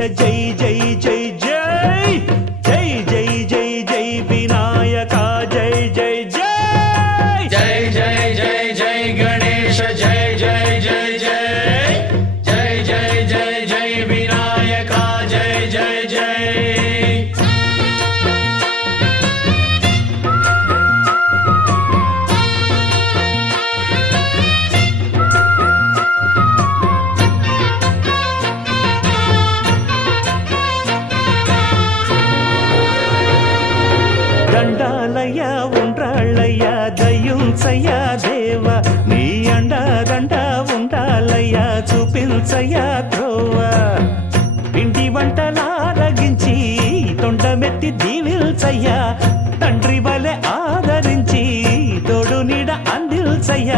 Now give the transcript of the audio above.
జై జై జై జై జై జై జై జై వినాయక జై జై జై జై జై జై జై గణేశ జై జై జై జై జై జై జై జై వినాయక జై జై జై దండాలయ్య ఉండ్రాళ్ళయ్య దయ్యుంచయ్య దేవ నీ అండదండ ఉండాలయ్య చూపించయ్య ధ్రువ పిండి వంటలారగించి తొండమెత్తి దీవిల్చయ్య తండ్రి వలె ఆదరించి తోడు నీడ అందిల్చయ్య